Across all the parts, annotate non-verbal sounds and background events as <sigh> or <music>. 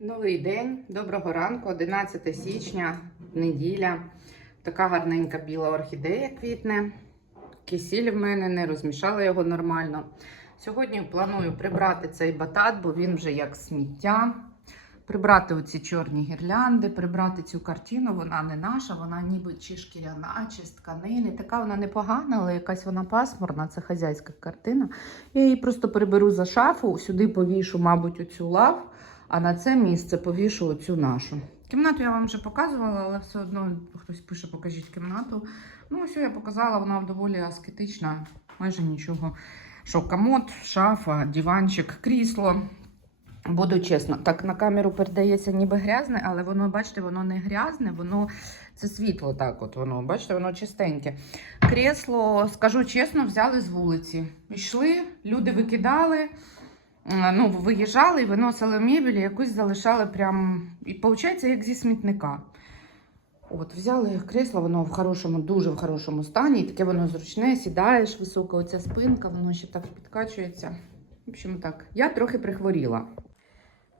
Новий день, доброго ранку, 11 січня, неділя. Така гарненька біла орхідея квітне. Кисіль в мене не розмішала його нормально. Сьогодні планую прибрати цей батат, бо він вже як сміття. Прибрати оці чорні гірлянди, прибрати цю картину. Вона не наша, вона ніби чи шкіряна, чи з тканини. Така вона непогана, але якась вона пасмурна, це хазяйська картина. Я її просто приберу за шафу, сюди повішу, мабуть, оцю лав. А на це місце повішу оцю нашу. Кімнату я вам вже показувала, але все одно хтось пише, покажіть кімнату. Ну, ось я показала, вона доволі аскетична, майже нічого. Що комод, шафа, диванчик, крісло. Буду чесно, так на камеру передається ніби грязне, але воно, бачите, воно не грязне, воно це світло так от воно, бачите, воно чистеньке. Кресло, скажу чесно, взяли з вулиці. Йшли, люди викидали ну, виїжджали і виносили мебель, і якусь залишали прям. І виходить, як зі смітника. От, взяли кресло, воно в хорошому, дуже в хорошому стані, і таке воно зручне, сідаєш, висока оця спинка, воно ще так підкачується. В общем, так. Я трохи прихворіла.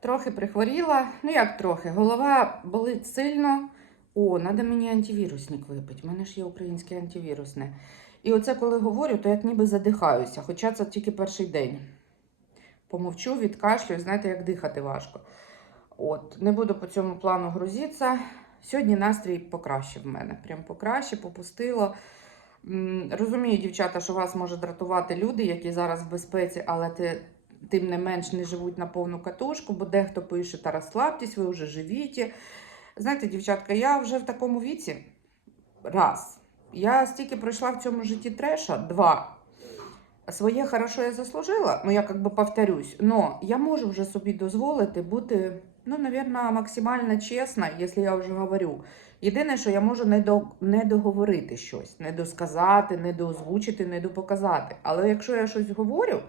Трохи прихворіла, ну як трохи, голова болить сильно. О, треба мені антивірусник випити. У мене ж є українське антивірусне. І оце коли говорю, то як ніби задихаюся, хоча це тільки перший день помовчу, відкашлюю, знаєте, як дихати важко. От, Не буду по цьому плану грузитися. Сьогодні настрій покращив в мене. Прям покраще, попустило. Розумію, дівчата, що вас може дратувати люди, які зараз в безпеці, але те, тим не менш не живуть на повну катушку, бо дехто пише, та розслабтесь, ви вже живіть. Знаєте, дівчатка, я вже в такому віці. Раз. Я стільки пройшла в цьому житті треша, два. Своє хорошо я заслужила, ну я как бы повторюсь, но я можу вже собі дозволити бути, ну, наверное, максимально чесна, якщо я вже говорю. Єдине, що я можу не, до, не договорити щось, не досказати, не доозвучити, не допоказати. Але якщо я щось говорю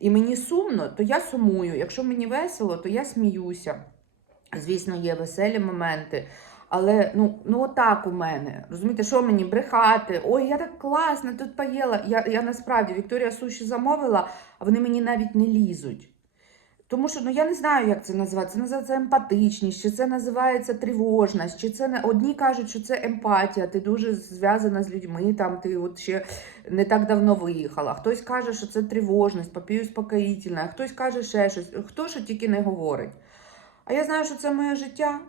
і мені сумно, то я сумую. Якщо мені весело, то я сміюся. Звісно, є веселі моменти. Але ну, ну отак у мене. Розумієте, що мені брехати? Ой, я так класно тут поїла. Я, я насправді Вікторія суші замовила, а вони мені навіть не лізуть. Тому що ну я не знаю, як це називається. Це називається емпатичність, чи це називається тривожність, чи це не одні кажуть, що це емпатія, ти дуже зв'язана з людьми, там ти от ще не так давно виїхала. Хтось каже, що це тривожність, попію успокоїтельне, хтось каже ще щось, хто що тільки не говорить. А я знаю, що це моє життя.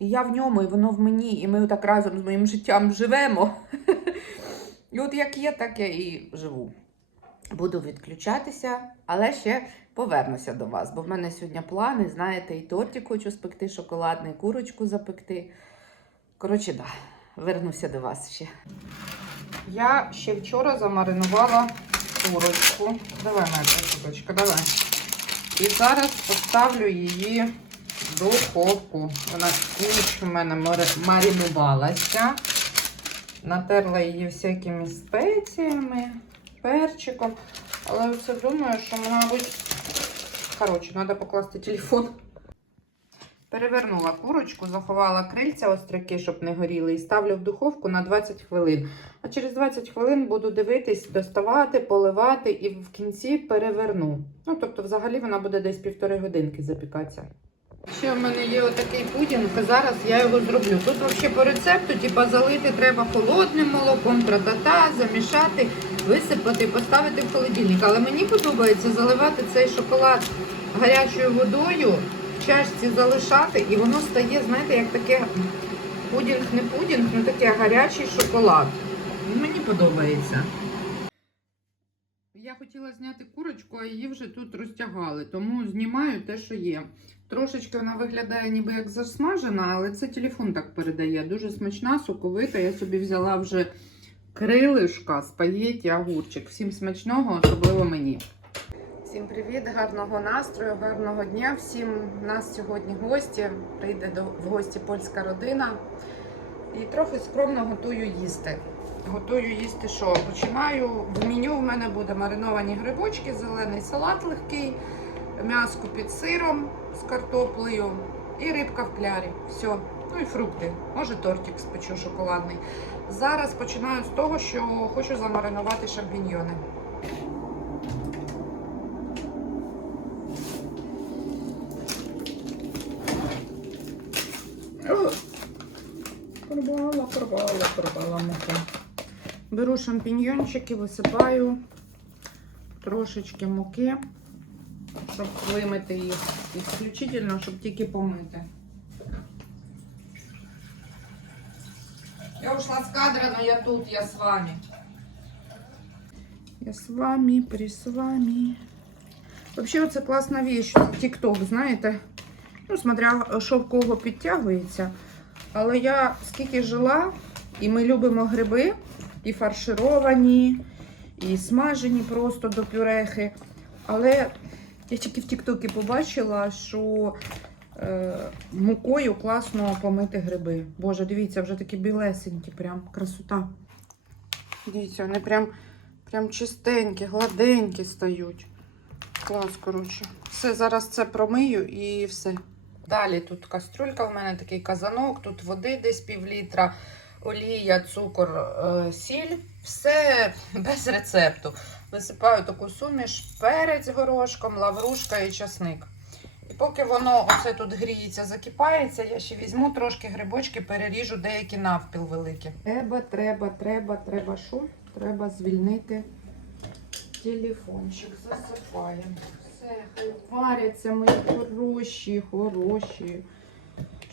І я в ньому, і воно в мені, і ми так разом з моїм життям живемо. І от як є, так я і живу. Буду відключатися, але ще повернуся до вас, бо в мене сьогодні плани, знаєте, і тортик хочу спекти, шоколадний, курочку запекти. Коротше, да, вернуся до вас ще. Я ще вчора замаринувала курочку. Давай, моя красоточка, давай. І зараз поставлю її духовку. Вона ніч у мене маринувалася. Натерла її всякими спеціями, перчиком. Але все думаю, що, мабуть, коротше, треба покласти телефон. Перевернула курочку, заховала крильця остряки, щоб не горіли, і ставлю в духовку на 20 хвилин. А через 20 хвилин буду дивитись, доставати, поливати і в кінці переверну. Ну, тобто, взагалі вона буде десь півтори годинки запікатися. Ще в мене є отакий пудінг, зараз я його зроблю. Тут взагалі по рецепту, типа залити треба холодним молоком, тра-та-та, замішати, висипати, поставити в холодильник. Але мені подобається заливати цей шоколад гарячою водою, в чашці залишати, і воно стає, знаєте, як таке пудінг, не пудінг, ну таке гарячий шоколад. Мені подобається. Я хотіла зняти курочку, а її вже тут розтягали, тому знімаю те, що є. Трошечки вона виглядає ніби як засмажена, але це телефон так передає. Дуже смачна, соковита. Я собі взяла вже крилишка, спагетті, огурчик. Всім смачного, особливо мені. Всім привіт, гарного настрою, гарного дня. Всім у нас сьогодні гості. Прийде в гості польська родина. І трохи скромно готую їсти готую їсти, що починаю. В меню в мене буде мариновані грибочки, зелений салат легкий, м'яско під сиром з картоплею і рибка в клярі. Все. Ну і фрукти. Може, тортик спечу шоколадний. Зараз починаю з того, що хочу замаринувати шампіньйони. Порвала, порвала, порвала муку. Беру шампіньйончики, висипаю трошечки муки, щоб вимити їх. Ісключительно, щоб тільки помити. Я ушла с кадра, но я тут, я с вами. Я с вами, при с вами. Вообще, це класна вещь. TikTok, знаєте. Ну, смотря, що в кого підтягується. Але я скільки жила, і ми любимо гриби, і фаршировані, і смажені просто до пюрехи. Але я тільки в Тіктокі побачила, що е, мукою класно помити гриби. Боже, дивіться, вже такі білесенькі, прям красота. Дивіться, вони прям, прям чистенькі, гладенькі стають. Клас, коротше. Все, зараз це промию і все. Далі тут кастрюлька, в мене такий казанок, тут води десь пів літра, олія, цукор, е, сіль. Все <laughs> без рецепту. Висипаю таку суміш, перець горошком, лаврушка і часник. І поки воно оце тут гріється, закипається, я ще візьму трошки грибочки, переріжу деякі навпіл великі. Треба, треба, треба, треба що? Треба звільнити телефончик. Засипаємо. Все, варяться мої хороші, хороші.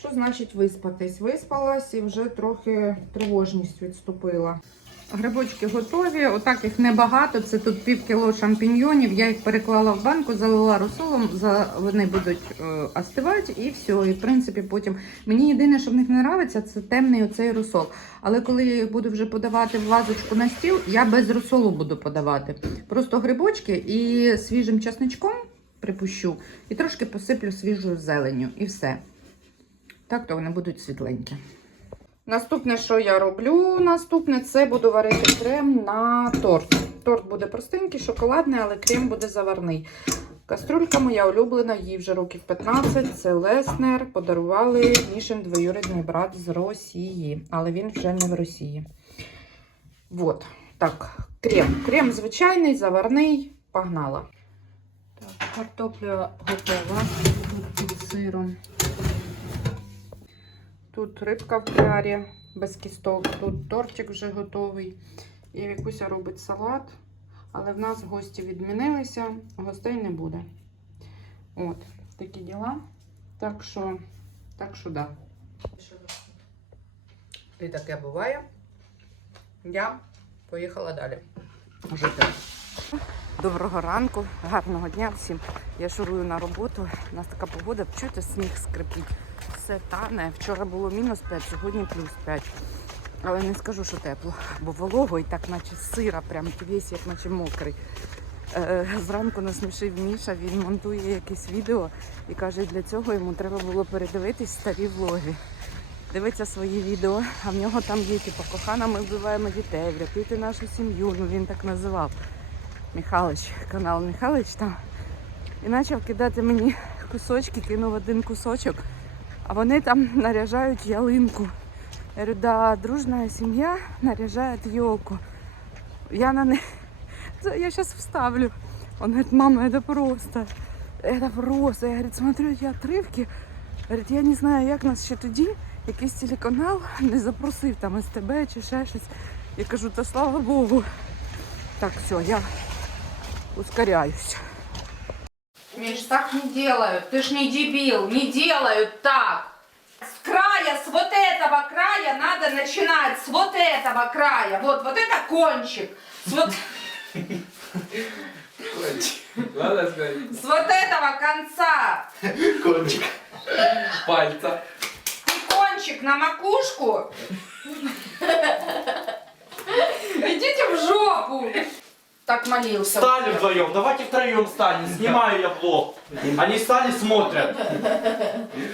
Що значить виспатись? Виспалась і вже трохи тривожність відступила. Грибочки готові. Отак їх небагато. Це тут пів кіло шампіньйонів. Я їх переклала в банку, залила розсолом. Вони будуть е, остивати і все. І в принципі потім. Мені єдине, що в них не подобається, це темний оцей розсол. Але коли я їх буду вже подавати в вазочку на стіл, я без розсолу буду подавати. Просто грибочки і свіжим часничком припущу, і трошки посиплю свіжою зеленню. І все. Так то вони будуть світленькі. Наступне, що я роблю, наступне це буду варити крем на торт. Торт буде простенький, шоколадний, але крем буде заварний. Кастрюлька моя улюблена, їй вже років 15. Це Леснер. Подарували Мішин двоюрідний брат з Росії, але він вже не в Росії. Вот. Так, крем. Крем звичайний, заварний. Погнала. Так, картопля готова з сиром. Тут рибка в кляре без кісток, тут тортик вже готовий. І Вікуся робить салат. Але в нас гості відмінилися, гостей не буде. От, такі діла. Так що, так що да. І таке буває. Я поїхала далі. Жити. Доброго ранку, гарного дня всім. Я шурую на роботу. У нас така погода, чуєте, сніг скрипить. Все тане. Вчора було мінус 5, сьогодні плюс 5. Але не скажу, що тепло, бо волого і так, наче сира, прям весь як наче мокрий. Е, зранку насмішив Міша, він монтує якесь відео і каже, для цього йому треба було передивитись старі влоги. Дивиться свої відео, а в нього там є типу, кохана, ми вбиваємо дітей, врятуйте нашу сім'ю. Ну він так називав. Михалич, канал Михалич там. І почав кидати мені кусочки, кинув один кусочок, а вони там <laughs> наряжають ялинку. Я говорю, да, дружная семья наряжает елку. Я на не... <laughs> Це Я сейчас вставлю. Он говорит, мама, это просто. Это просто. Я говорит, смотрю эти отрывки. Говорит, я не знаю, як нас ще тоді якийсь телеканал не запросив там СТБ чи ще щось. Я кажу, та слава Богу. Так, все, я ускоряюсь. Миш, так не делают. Ты ж не дебил. Не делают так. С края, с вот этого края надо начинать. С вот этого края. Вот, вот это кончик. С вот, Надо сказать <laughs> с вот этого конца. кончик пальца. И кончик на макушку. <laughs> Идите в жопу. Так молился. Встали вдвоем, давайте втроем встанем, снимаю я блог. Они стали, смотрят.